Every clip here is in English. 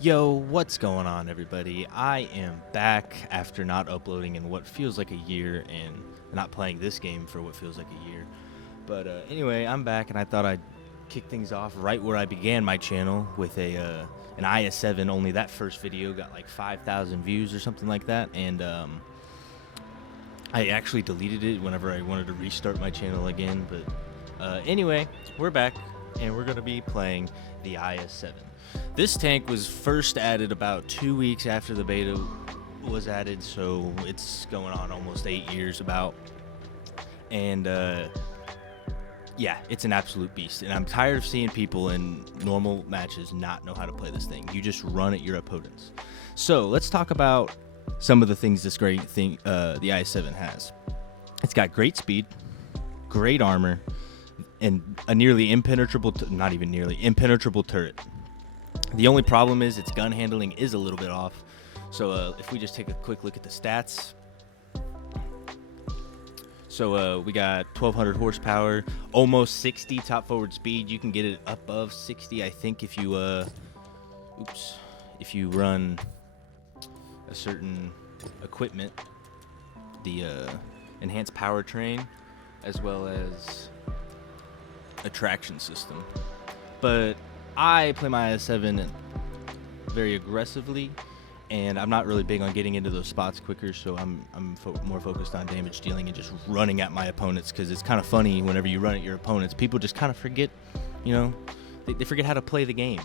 Yo, what's going on, everybody? I am back after not uploading in what feels like a year and not playing this game for what feels like a year. But anyway, I'm back and I thought I'd kick things off right where I began my channel with an IS-7. Only that first video got like 5,000 views or something like that, and I actually deleted it whenever I wanted to restart my channel again. But anyway, we're back and we're gonna be playing the IS-7. This tank was first added about 2 weeks after the beta was added, so it's going on almost 8 years about. And yeah, it's an absolute beast. And I'm tired of seeing people in normal matches not know how to play this thing. You just run at your opponents. So let's talk about some of the things this great thing the IS-7 has. It's got great speed, great armor, and a nearly impenetrable, not even nearly impenetrable turret. The only problem is its gun handling is a little bit off. So if we just take a quick look at the stats. So we got 1,200 horsepower, almost 60 top forward speed. You can get it above 60, I think, if you if you run a certain equipment, the enhanced powertrain, as well as a traction system. But I play my IS-7 very aggressively, and I'm not really big on getting into those spots quicker, so I'm more focused on damage dealing and just running at my opponents, because it's kind of funny whenever you run at your opponents. People just kind of forget, they forget how to play the game,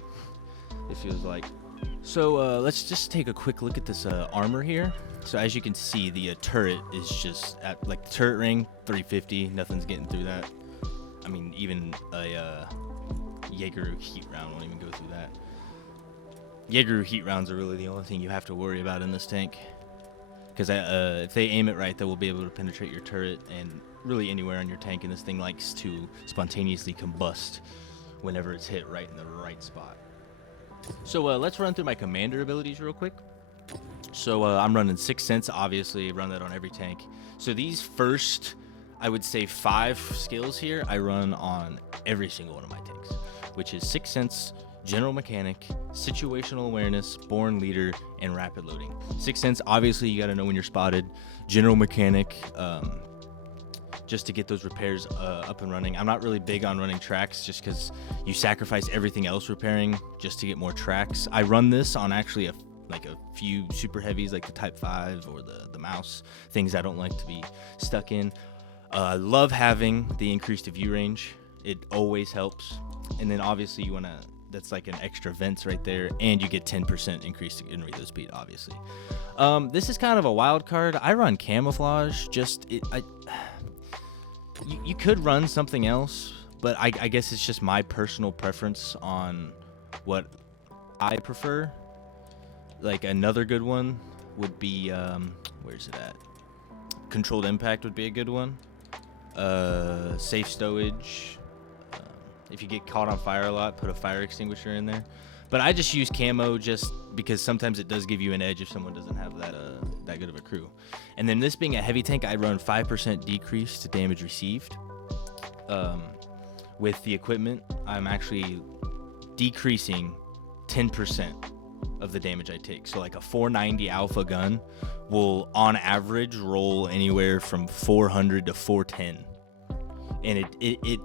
it feels like. So let's just take a quick look at this armor here. So as you can see, the turret is just at, like, the turret ring, 350, nothing's getting through that. I mean, even a Jaeger heat round won't even go through that. Jaeger heat rounds are really the only thing you have to worry about in this tank, because if they aim it right, they will be able to penetrate your turret and really anywhere on your tank, and this thing likes to spontaneously combust whenever it's hit right in the right spot. So let's run through my commander abilities real quick. So I'm running Sixth Sense, obviously, run that on every tank. So these first, I would say, 5 skills here, I run on every single one of my tanks, which is Sixth Sense, General Mechanic, Situational Awareness, Born Leader, and Rapid Loading. Sixth Sense, obviously, you got to know when you're spotted. General Mechanic, just to get those repairs up and running. I'm not really big on running tracks just because you sacrifice everything else repairing just to get more tracks. I run this on actually a few super heavies like the Type 5 or the Mouse, things I don't like to be stuck in. I love having the increased view range. It always helps. And then obviously you want to, that's like an extra vents right there, and you get 10% increase in reload speed, obviously. This is kind of a wild card. I run camouflage. You could run something else, but I guess it's just my personal preference on what I prefer. Like, another good one would be, where's it at? Controlled Impact would be a good one. Safe Stowage. If you get caught on fire a lot, put a fire extinguisher in there. But I just use camo just because sometimes it does give you an edge if someone doesn't have that good of a crew. And then this being a heavy tank, I run 5% decrease to damage received. With the equipment, I'm actually decreasing 10% of the damage I take. So like a 490 alpha gun will on average roll anywhere from 400 to 410. And it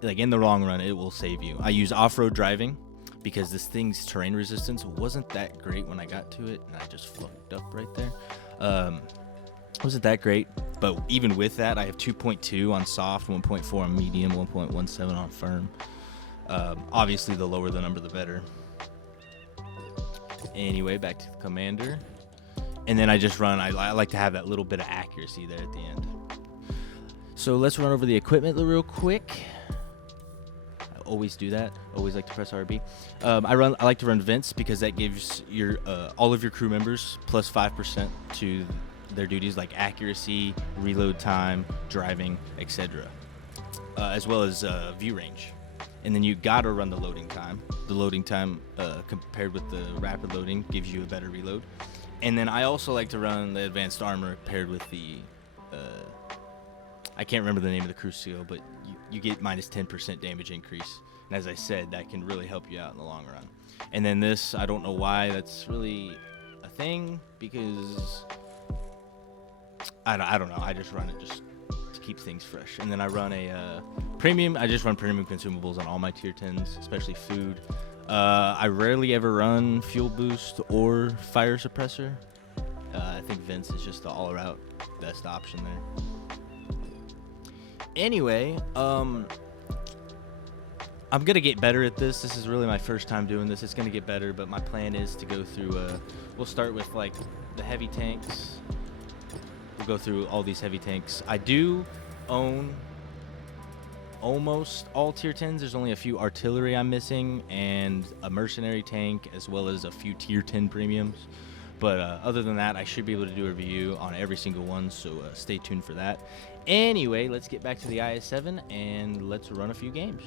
like, in the long run, it will save you. I use off-road driving because this thing's terrain resistance wasn't that great when I got to it, and I just fucked up right there. Wasn't that great, but even with that, I have 2.2 on soft, 1.4 on medium, 1.17 on firm. Obviously, the lower the number, the better. Anyway, back to the commander. And then I just run, I like to have that little bit of accuracy there at the end. So let's run over the equipment real quick. Always do that. Always like to press RB. I like to run vents because that gives your all of your crew members plus 5% to their duties, like accuracy, reload time, driving, etc., as well as view range. And then you gotta run the loading time. The loading time compared with the rapid loading gives you a better reload. And then I also like to run the advanced armor paired with the I can't remember the name of the crew seal, but you get minus 10% damage increase And as I said, that can really help you out in the long run. And then this, I don't know why that's really a thing, because I don't know. I just run it just to keep things fresh. And then I run a premium. I just run premium consumables on all my tier 10s, especially food. I rarely ever run fuel boost or fire suppressor. I think Vince is just the all-around best option there. Anyway, I'm gonna get better at this. This is really my first time doing this. It's gonna get better, but my plan is to go through. We'll start with like the heavy tanks. We'll go through all these heavy tanks. I do own almost all tier 10s. There's only a few artillery I'm missing, and a mercenary tank, as well as a few tier 10 premiums. But other than that, I should be able to do a review on every single one, so stay tuned for that. Anyway, let's get back to the IS-7 and let's run a few games.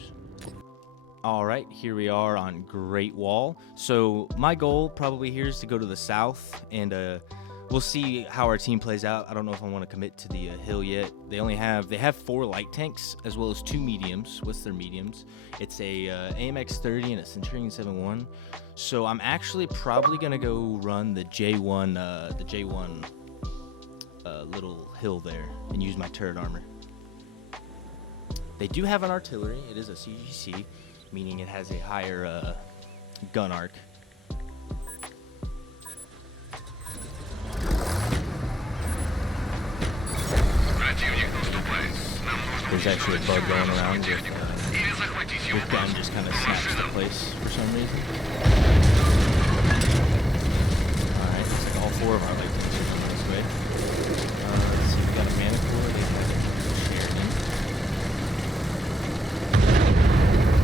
All right, here we are on Great Wall. So my goal probably here is to go to the south, and we'll see how our team plays out. I don't know if I want to commit to the hill yet. They have 4 light tanks as well as 2 mediums. What's their mediums? It's a AMX-30 and a Centurion 7.1. So I'm actually probably gonna go run the J1 little hill there and use my turret armor. They do have an artillery. It is a CGC, meaning it has a higher gun arc. There's actually a bug going around with gun just kind of snaps the place for some reason. Alright, looks like all 4 of our light tanks are coming this way. Let's see, we got a Manticore, they have a Sheridan.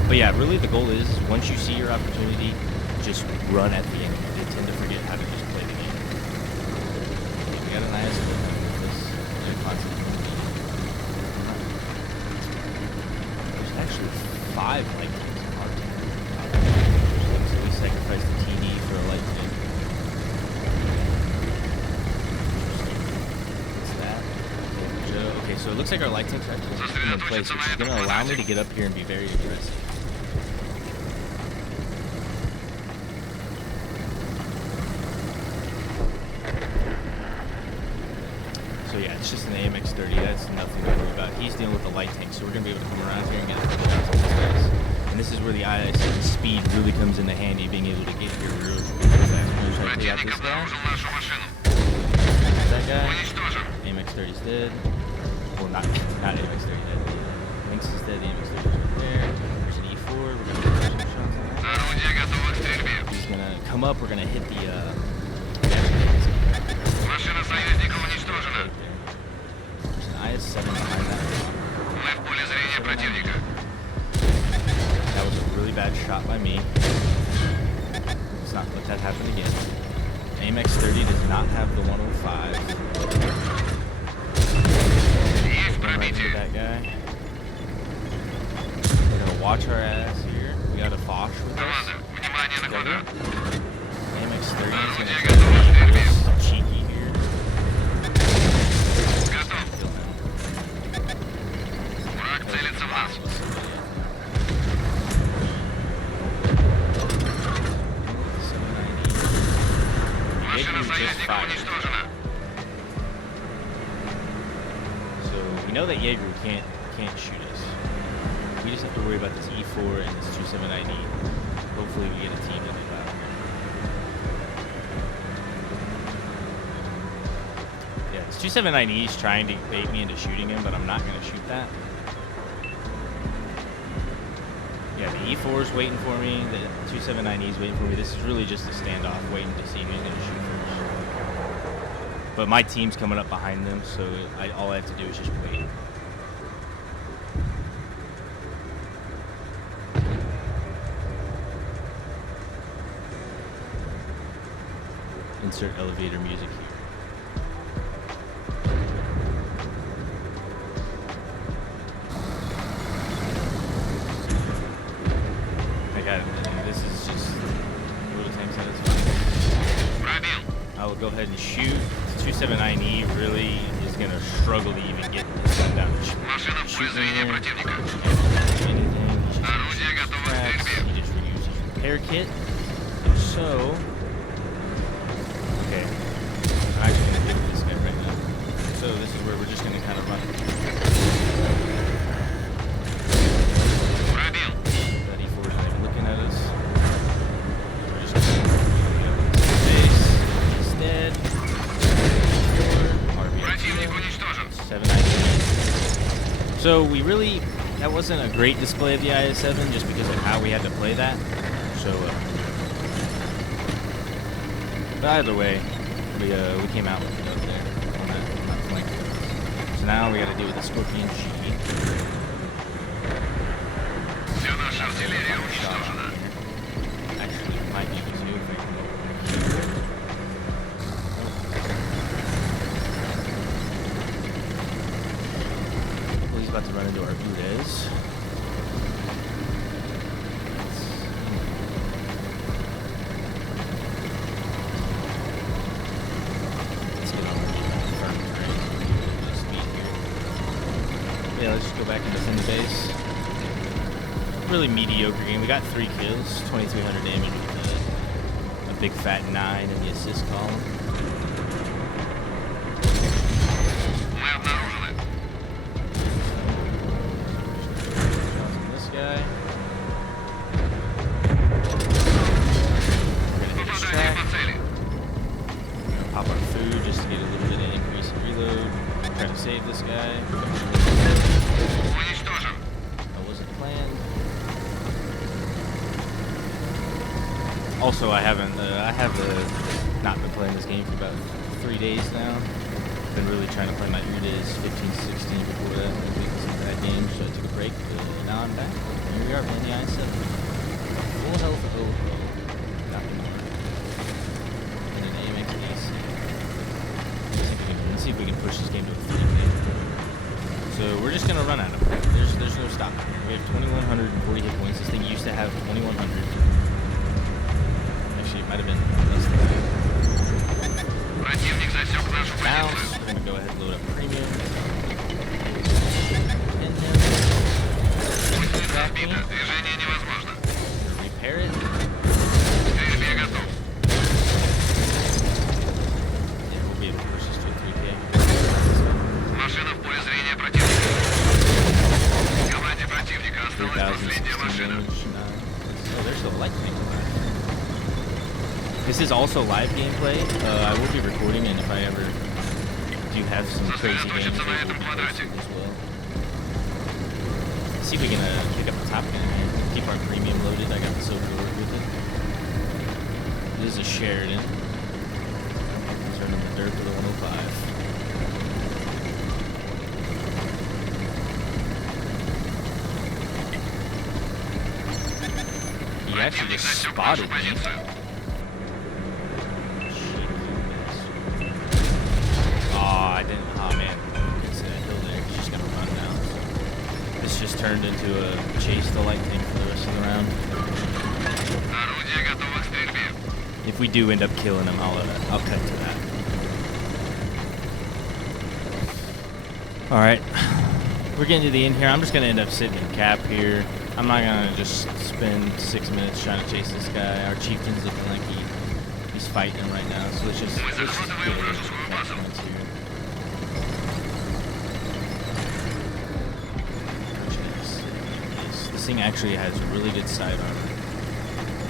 But yeah, really the goal is, once you see your opportunity, just run at the enemy. They tend to forget how to just play the game. Okay, we got an IS with this concept. Actually 5 light tanks in our team. So we sacrificed the TD for a light tank. What's that? Okay, so it looks like our light tanks are actually in place, which is going to allow me to get up here and be very aggressive. So yeah, it's just an AMX-30. That's nothing to worry about. He's dealing with the light tank, so we're going to be able to come around here and get a couple shots on these guys. And this is where the IS-7 speed really comes into handy, being able to get here real fast. Right, we got this guy. That guy. AMX-30's dead. Well, not AMX-30 dead. Lynx is dead. The AMX-30's right there. There's an E4. We're going to get some shots on that. He's going to come up. We're going to hit the... IS-7 behind that. That was a really bad shot by me. Let's not let that happen again. AMX-30 does not have the 105. Right into that guy. We're gonna watch our ass here. We got a Foch with us. AMX-30 is gonna be cheeky here. So we know that Jaeger can't shoot us. We just have to worry about this E4 and this 279E. Hopefully we get a team to do that. Yeah, this 279E is trying to bait me into shooting him, but I'm not going to shoot that. Yeah, the E4 is waiting for me, the 279E is waiting for me. This is really just a standoff, waiting to see who's going to shoot first. But my team's coming up behind them, so all I have to do is just wait. Insert elevator music here. This is just little tank satisfying. I will go ahead and shoot. The 279E really is going to struggle to even get his gun down. Shoot anything. repair kit. So, okay, I'm actually gonna deal with this guy right now. So this is where we're just gonna kind of run. That E4 is not even looking at us. We're just gonna go to base instead. RB 719. So we really, that wasn't a great display of the IS-7 just because of how we had to play that. So, but either way, we came out with it up there on that flank. So now we got to deal with the Scorpion G. Actually, it might be easier if I can go over here. Well, he's about to run into our Budez. Yeah, let's just go back and defend the base. Really mediocre game. We got 3 kills, 2,300 damage with a big fat 9 in the assist column. This guy. We're gonna hit his track. Pop our food just to get a little bit of increase in reload. Try to save this guy. That wasn't planned. Also, I have not been playing this game for about 3 days now. Been really trying to play my Udez 15, 16 before that because of that game, so I took a break. Now I'm back. Here we are, playing the IS-7. Full health overall. Got the number. And an AMX AC. Let's see if we can push this game to a 3K. So we're just gonna run at him. There's no stopping. We have 2,140 hit points. This thing used to have 2,100. Actually, it might have been less than that. Bounce. We're gonna go ahead and load up premium. And then repair it. Yeah, we'll be able to push this to a 3K. Машина в поле зрения противника. Команде противника осталось 3,016 damage. Oh, there's the lightning. This is also live gameplay. I will be recording, and if I ever do have some crazy games, they will be posted as well. Let's see if we can pick up the top gun here. Keep our premium loaded. I got the silver to work with it. This is a Sheridan. Turn in the dirt for the 105. He actually just spotted me. I didn't. Oh man, good see that hill there. He's just gonna run now. This just turned into a chase the lightning for the rest of the round. If we do end up killing him, I'll cut to that. All right, we're getting to the end here. I'm just gonna end up sitting in cap here. I'm not gonna just spend 6 minutes trying to chase this guy. Our chieftain's looking like he's fighting him right now. So let's just get a little bit of points here. This thing actually has really good side armor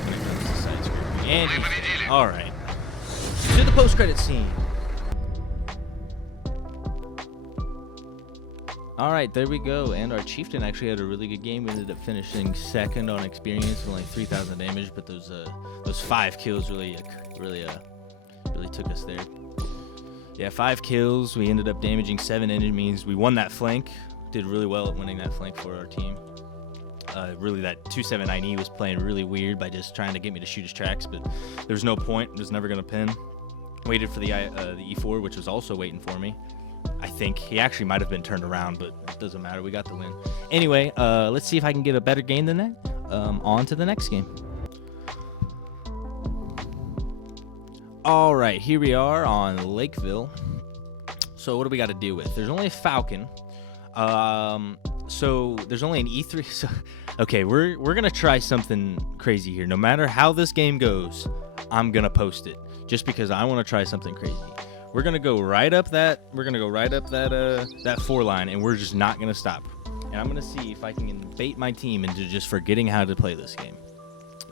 when it comes to side scraping. And all right, to the post-credit scene. All right, there we go. And our chieftain actually had a really good game. We ended up finishing second on experience with only 3,000 damage, but those 5 kills really took us there. Yeah, 5 kills. We ended up damaging 7 enemies. We won that flank. Did really well at winning that flank for our team. Really, that 279E was playing really weird by just trying to get me to shoot his tracks, but there was no point. It was never going to pin. Waited for the E4, which was also waiting for me. I think he actually might have been turned around, but it doesn't matter. We got the win. Anyway, let's see if I can get a better game than that. On to the next game. All right, here we are on Lakeville. So what do we got to deal with? There's only a Falcon. So there's only an E3. So, okay, we're gonna try something crazy here. No matter how this game goes, I'm gonna post it just because I want to try something crazy. We're gonna go right up that. We're gonna go right up that 4 line, and we're just not gonna stop. And I'm gonna see if I can bait my team into just forgetting how to play this game.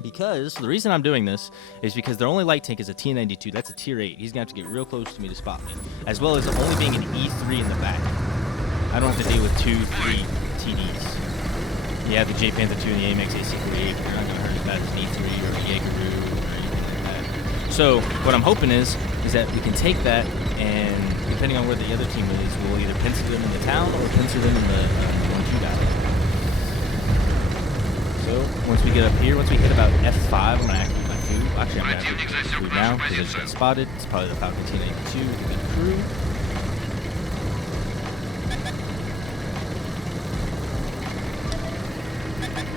Because the reason I'm doing this is because their only light tank is a T92. That's a tier 8. He's gonna have to get real close to me to spot me, as well as only being an E3 in the back. I don't have to deal with 2, 3 TDs. Yeah, the J Panther 2 and the AMX AC-48. You're not gonna hurt as bad as an E3 or a Jaeger or anything like that. So what I'm hoping is that we can take that, and depending on where the other team is, we'll either pencil them in the town or pencil them in the 1-2 battle. So once we get up here, once we hit about F5, I'm gonna activate my food. Actually, I'm gonna activate my food now because I just got spotted. It's probably the Falcon T92 with the crew.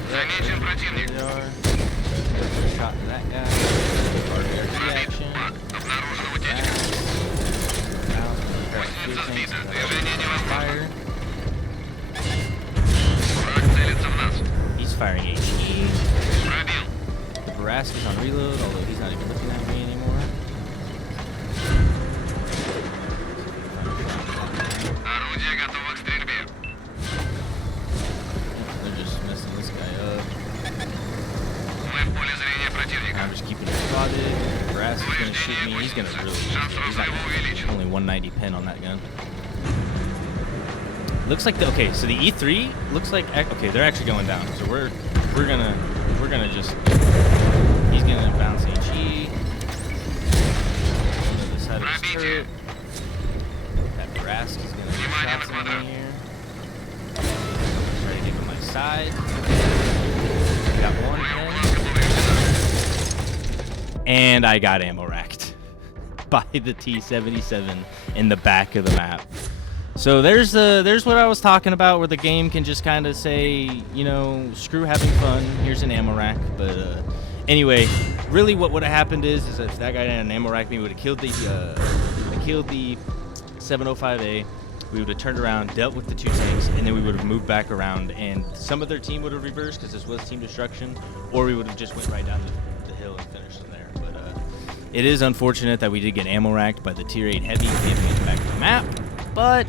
Замечен противник. Shot to that guy. Reaction. Обнаружена утечка. Гусеница сбита. Движение невозможно. Fire. Враг целится в нас. He's firing HE. Пробил. The Barask is on reload, although he's not even looking at me anymore. Орудие готово к стрельбе. They're just messing this guy up. Мы в поле зрения противника. I'm just keeping him spotted. Barask is gonna shoot me. He's gonna really. He's not gonna, only 190 pin on that gun. Looks like okay. So the E3 looks like okay. They're actually going down. So we're gonna just. He's gonna bounce HE. On the other side of his turret. That Barask is gonna shoot shots in here. Try to get on my side. Got one pin. And I got ammo racked by the T-77 in the back of the map. So there's what I was talking about, where the game can just kind of say, you know, screw having fun. Here's an ammo rack. But anyway, really, what would have happened is if that guy had an ammo rack, we would have killed the 705A. We would have turned around, dealt with the 2 tanks, and then we would have moved back around. And some of their team would have reversed because this was team destruction, or we would have just went right down the hill and finished them there. But it is unfortunate that we did get ammo racked by the tier 8 heavy, giving it back to the map. But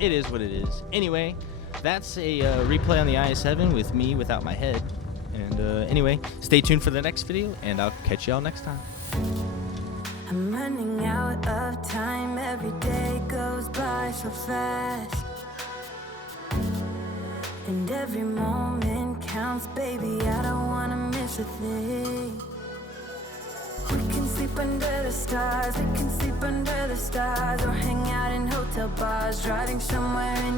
it is what it is. Anyway, that's a replay on the IS-7 with me without my head. And anyway, stay tuned for the next video, and I'll catch y'all next time. I'm running out of time. Every day goes by so fast, and every moment counts, baby. I don't wanna miss a thing. We can sleep under the stars, we can sleep under the stars, or hang out in hotel bars, driving somewhere in